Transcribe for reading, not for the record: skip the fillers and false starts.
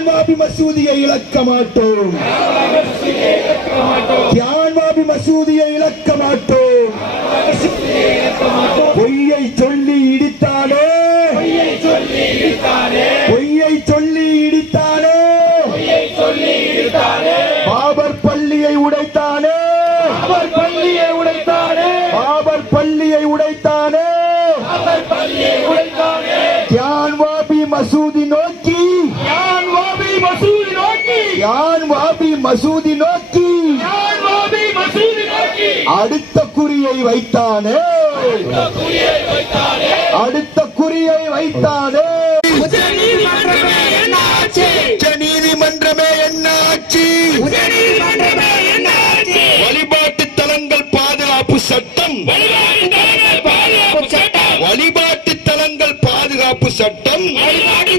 தியான்வாபி மசூதியை இழக்க மாட்டோம். தியான்வாபி மசூதியை இழக்க மாட்டோம். பொய்யை சொல்லி இடித்தானே, பொய்யை சொல்லி இடித்தானே, பாபர் பள்ளியை உடைத்தானே, பாபர் பள்ளியை உடைத்தானே, பாபர் பள்ளியை உடைத்தானே, தியான்வாபி மசூதி நோக்கி, தியான்வாபி மசூதி நோக்கி, தியான்வாபி மசூதி நோக்கி, தியான்வாபி மசூதி நோக்கி அடுத்த குறியை வைத்தானே, அடுத்த குறியை வைத்தானே. உச்சநீதிமன்றமே என்ன ஆட்சி? உச்சநீதிமன்றமே என்ன ஆட்சி? உச்சநீதிமன்றமே என்ன ஆட்சி? வழிபாட்டு தலங்கள் பாதுகாப்பு சட்டம், வழிபாட்டு தலங்கள் பாதுகாப்பு சட்டம், வழிபாட்டு தலங்கள் பாதுகாப்பு சட்டம், வழிபாட்டு